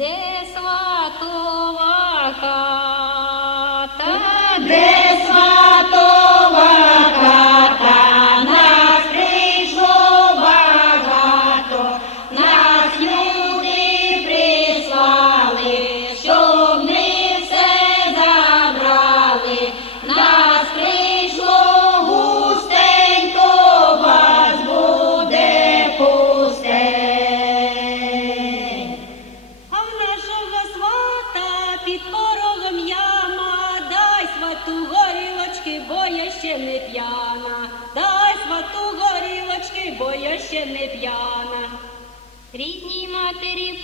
Де сватова хата, Де сватова хата, нас прийшло багато, нас люди прислали, щоб ми все забрали. Нас прийшло густенько, вас буде пусте. а в нашого свата під порогом яма. Дай свату горілочки, бо я ще не п'яна. Дай свату горілочки, бо я ще не п'яна. Рідній матері